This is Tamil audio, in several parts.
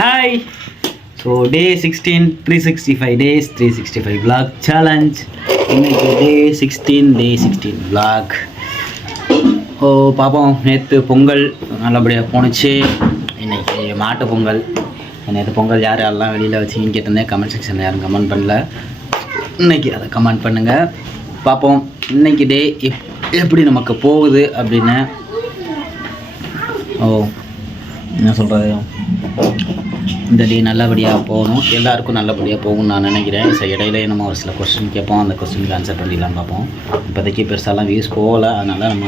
Hi. So day 16, 365 days, 365 vlog challenge. இன்னைக்கு day 16 vlog. பாப்போம். நேற்று பொங்கல் நல்லபடியாக போணுச்சு. இன்னைக்கு மாட்டு பொங்கல். நேற்று பொங்கல் யாரெல்லாம் வெளியில் வச்சிங்கன்னு கேட்டிருந்தேன். கமெண்ட் செக்ஷனில் யாரும் கமெண்ட் பண்ணல. இன்னைக்கு அதை கமெண்ட் பண்ணுங்கள். பார்ப்போம் இன்னைக்கு டே எப்படி நமக்கு போகுது அப்படின்னு. என்ன சொல்கிறது, இந்த டே நல்லபடியாக போகணும், எல்லாருக்கும் நல்லபடியாக போகும்னு நான் நினைக்கிறேன். ஸோ இடையிலே நம்ம ஒரு சில கொஸ்டின் கேட்போம், அந்த கொஸ்டினுக்கு ஆன்சர் பண்ணிடலான்னு பார்ப்போம். இப்போதைக்கு பெருசாலாம் வியூஸ் போகலை, அதனால் நம்ம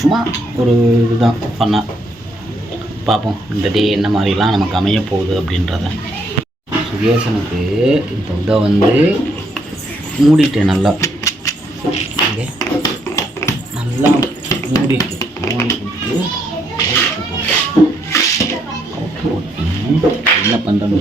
சும்மா ஒரு இதுதான் பண்ணால் பார்ப்போம் இந்த டே என்ன மாதிரிலாம் நமக்கு அமைய போகுது அப்படின்றத. சுகேசனுக்கு இந்த இதை வந்து மூடிட்டேன், நல்லா ஓகே, நல்லா மூடிட்டு என்ன பண்ணுறேன்னு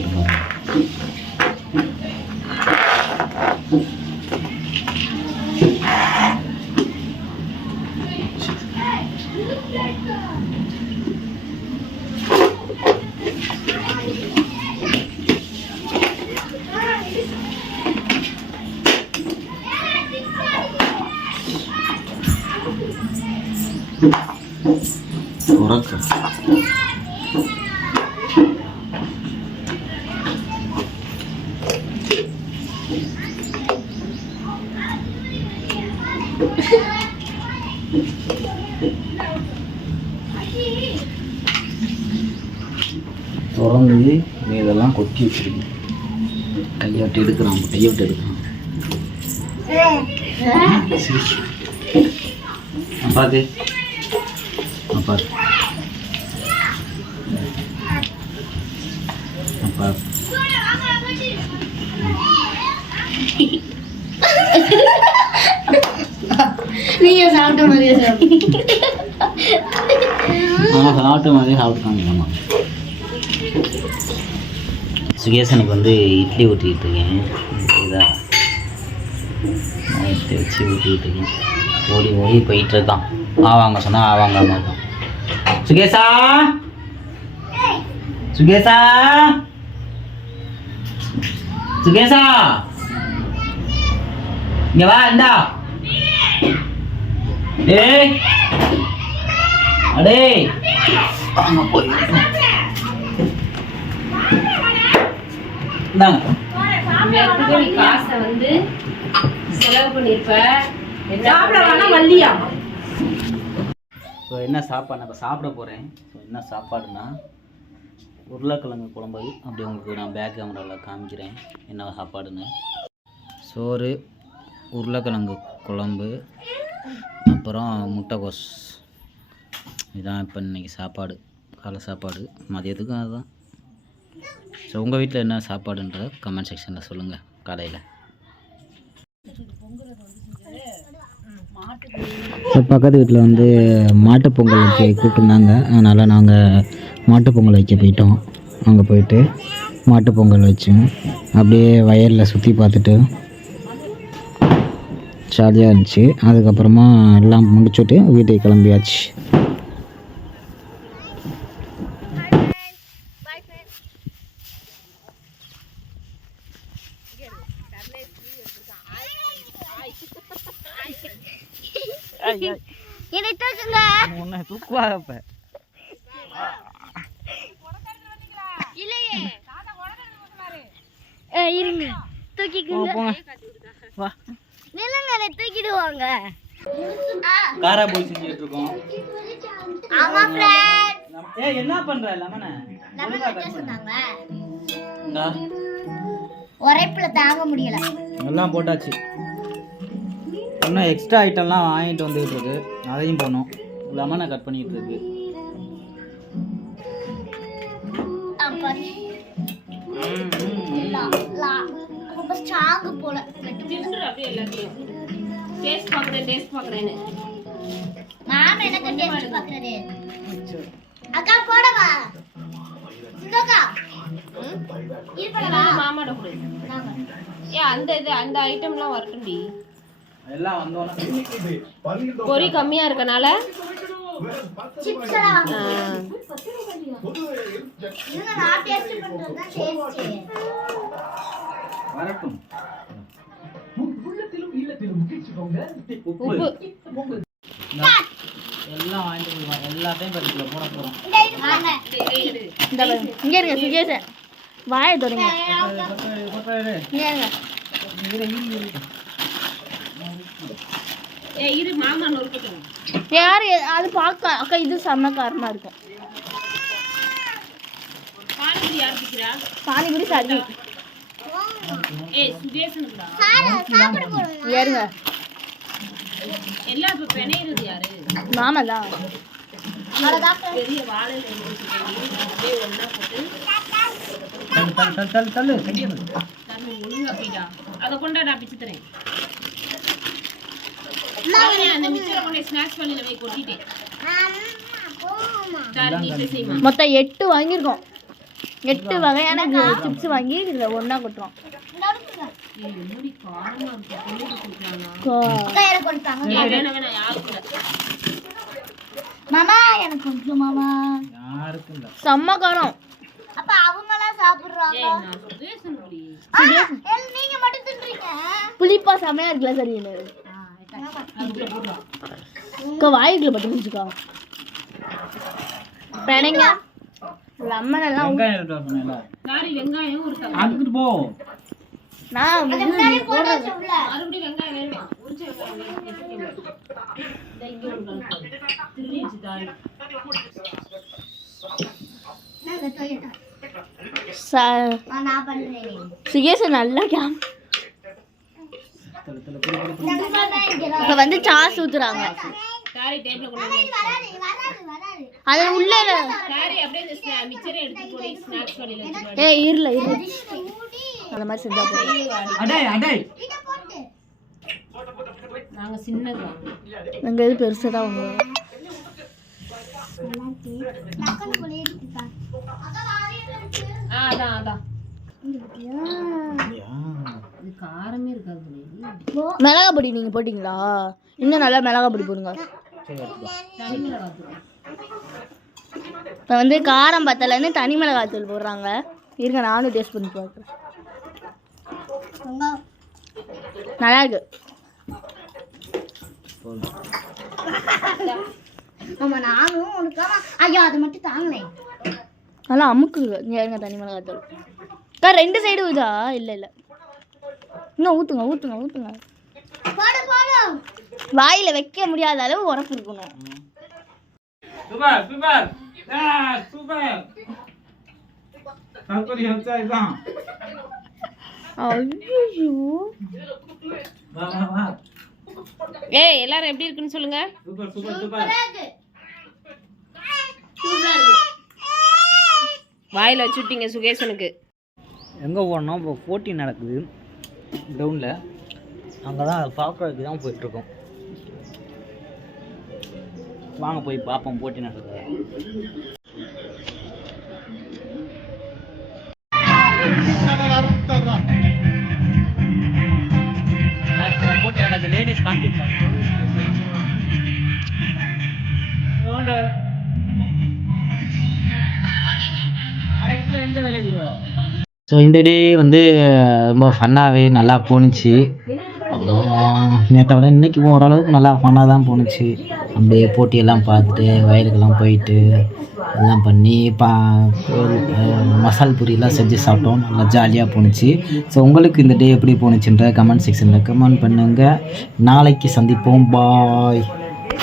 தொடர்ந்து இதெல்லாம் கொட்டி வச்சிருக்கேன். கையை விட்டு எடுக்கிறான், கையை விட்டு எடுக்கிறான். பார்த்து பார்த்து நீங்க சாப்பிட்ட மாதிரியே சாப்பிட்டாங்க. சுகேசனுக்கு வந்து இட்லி ஊற்றிக்கிட்டு இருக்கேன். இதாக நைட்டு வச்சு ஊற்றிக்கிட்டு இருக்கேன். ஓடி ஓடி போயிட்டுருக்கான். ஆவாங்க சொன்னால் ஆவாங்க மாட்டான். சுகேசா சுகேசா சுகேசா இங்க வா, இந்தா டேய் அடே அங்க போய் காசை வந்து செலவு பண்ணிருப்ப. ஸோ என்ன சாப்பாடு நான் இப்போ சாப்பிட போகிறேன். ஸோ என்ன சாப்பாடுனா உருளைக்கிழங்கு குழம்பு. அப்படி உங்களுக்கு நான் பேக் கேமராவில் காமிக்கிறேன் என்ன சாப்பாடுன்னு. சோறு, உருளைக்கிழங்கு குழம்பு, அப்புறம் முட்டைகோஸ். இதுதான் இப்போ இன்றைக்கி சாப்பாடு, காலை சாப்பாடு. மதியத்துக்கும் அதுதான். ஸோ உங்கள் வீட்டில் என்ன சாப்பாடுன்ற கமெண்ட் செக்ஷனில் சொல்லுங்கள். காலையில் ஸோ பக்கத்து வீட்டில் வந்து மாட்டுப் பொங்கல் வைக்க கூப்பிட்டுருந்தாங்க. அதனால் நாங்கள் மாட்டுப் பொங்கல் வைக்க போயிட்டோம். அங்கே போயிட்டு மாட்டுப் பொங்கல் வச்சோம். அப்படியே வயலில் சுற்றி பார்த்துட்டு ஜாலியாக இருந்துச்சு. அதுக்கப்புறமா எல்லாம் முடிச்சுட்டு வீட்டுக்கு கிளம்பியாச்சு. உன்னை தூக்குவாங்க இப்ப. இருங்க தூக்கிடுவாங்க. காரா போய் செஞ்சுட்டு இருக்கோம். ஆமா ஃப்ரெண்ட். ஏய் என்ன பண்ற லெமனை? லெமன் கட்ட சொன்னாங்க. உரைப்புல தாங்க முடியல. எல்லாம் போட்டாச்சு. இன்னும் எக்ஸ்ட்ரா ஐட்டம்லாம் வாங்கிட்டு வந்துட்டு இருக்கு, அதையும் போடணும். லெமனை கட் பண்ணிட்டு இருக்கு. ரொம்ப ஸ்ட்ராங் போல. டேஸ்ட் பார்க்கறேன்னு மாமா எனக்கு டேஸ்ட் பார்க்கறதே. அக்கா போடவா? சிந்தோக்கா இது போடவா? மாமாட கொடு. அந்த ஐட்டம்லாம் வரட்டும்டி. எல்லாம் வந்தோன பொரி கம்மியா இருக்கனால சிப்ஸ் எல்லாம் வாங்குவேன். இதுங்க நான் டேஸ்ட் பண்றது தான் டேஸ்ட். வரட்டும். உப்பு எல்லாம் வாங்கிட்டு போடுவோம். எல்லாத்தையும் பறிக்கல போட போகிறோம். இந்த இது பாருங்க. இந்த பாருங்க. இங்க இருங்க சுகேஷ். வாயை தொடங்க. இங்க இருங்க. இரு மாமா நொறுக்கட்டும். யாரு அது பார்க்க அக்கா இது செம்ம காரமா இருக்கும். பானிபூரி யார் பிடிக்கிறா? பானிபூரி சரி. சுதேசனுக்குடா. சாப்பிட போறோம். ஏறுங்க. எல்லாம் இப்ப பிணையிறது யாரு? மாமா தான். பெரிய வாழையில அப்படியே ஒண்ணா போட்டு தள்ளு தண்ணி ஒழுங்கா போயிட்டா. அதை கொண்டாடா பிச்சு தரேன். அந்த மிச்சரை கொண்டே ஸ்நாக்ஸ் பண்ணில போய் கொட்டிட்டேன். சரி நீ போய் செய்யுமா. மொத்தம் 8 வாங்கியிருக்கோம். 8 வகையான சிப்ஸ் வாங்கி இதில் ஒன்றா கொட்டுறோம். என்னடி காரமா இருக்கு. கொண்டு கொடுக்கலாம்னா கையில கொடுத்தாங்க. வேணாம் வேணாம் யாருக்கு இல்லை. மாமா எனக்கு கொஞ்சம் மாமா. யாருக்கும் இல்லை. செம்ம காரம். அப்ப அவங்க எல்லாம் சாப்பிடுறாங்க. நான் சுதேசன் புடி. நீங்க மட்டும் தின்றீங்க. புளிப்பா செம்மையா இருக்குல்ல சரி என்ன அதுக்குள்ள போடுறா. அக்கா வாய்க்குள்ள மட்டும் முடிச்சுக்கா. பிணைங்க லெமன் எல்லாம் வெங்காயம் எடுத்து வரணும்ல. சாரி வெங்காயம் ஒரு தக்காளி. அதுக்கு போ. நான் முன்னாடி போட்டு வச்ச உள்ள. மறுபடியும் வெங்காயம் வேணும். உரிச்ச வெங்காயம் வேணும். இந்த இங்க ஒரு திருவி வச்சு தாய். நான் தொலைட்டேன். நான் பண்றேன். சுகேஷ் நல்லா கேம். இப்ப வந்து சாஸ் ஊத்துறாங்க. சாரி டேபிள்ல கொண்டு வந்து வராது. அது உள்ள சாரி அப்படியே இந்த மிச்சரை எடுத்து போடி ஸ்நாக்ஸ் வழியில வச்சு ஏய் இருல அந்த மாதிரி செஞ்சா போதும். அடே இத போட்டு. நாங்க சின்னதா. எங்க இது பெருசா தான் வாங்குவோம். நக்கல் போலே இருக்கா. அக்கா வாரியல. அதான் அதான். இது காரமே இருக்காது போல. மிளகா பொடி நீங்க போட்டீங்களா? இன்னும் நல்லா மிளகா பொடி போடுங்க. தனி மிளகாய். இப்போ வந்து காரம் பத்தலைன்னு தனி மிளகாய் தூள் போடுறாங்க. இருங்க நானும் டேஸ்ட் பண்ணி பார்க்குறேன். நல்லா இருக்கு. ஆமா நானும் உனக்கு ஐயோ அது மட்டும் தாங்களேன். நல்லா அமுக்குங்க. இங்கே இருங்க தனி மிளகாய் தூள். அக்கா 2 சைடு இதா? இல்லை இல்லை இன்னும் ஊற்றுங்க ஊற்றுங்க ஊற்றுங்க. போடு போடு. வாயில் வைக்க முடியாத அளவு உரப்பு இருக்கணும். Super super super. தற்போது ஹெல்த்தான். ஐயோ வா. ஏய் எல்லாரும் எப்படி இருக்குன்னு சொல்லுங்க. Super super super. வாயில வச்சுட்டீங்க சுகேசனுக்கு. எங்கே போனோம் இப்போ போட்டி நடக்குது கிரவுண்டில். அங்கே தான் அதை பார்க்குறதுக்கு தான் போயிட்டுருக்கோம். வாங்க போய் பார்ப்போம் போட்டி நடக்குது. போட்டி நடக்குது. லேடிஸ் ஸோ இந்த டே வந்து ரொம்ப ஃபன்னாகவே நல்லா போணுச்சு. நேற்றை விட இன்றைக்கி ஓரளவுக்கு நல்லா ஃபன்னாக தான் போணுச்சு. அப்படியே போட்டியெல்லாம் பார்த்துட்டு வயலுக்கெல்லாம் போயிட்டு எல்லாம் பண்ணி மசால் பூரியெல்லாம் செஞ்சு சாப்பிட்டோம். நல்லா ஜாலியாக போணுச்சு. ஸோ உங்களுக்கு இந்த டே எப்படி போணுச்சுன்ற கமெண்ட் செக்ஷனில் கமெண்ட் பண்ணுங்கள். நாளைக்கு சந்திப்போம். பாய்.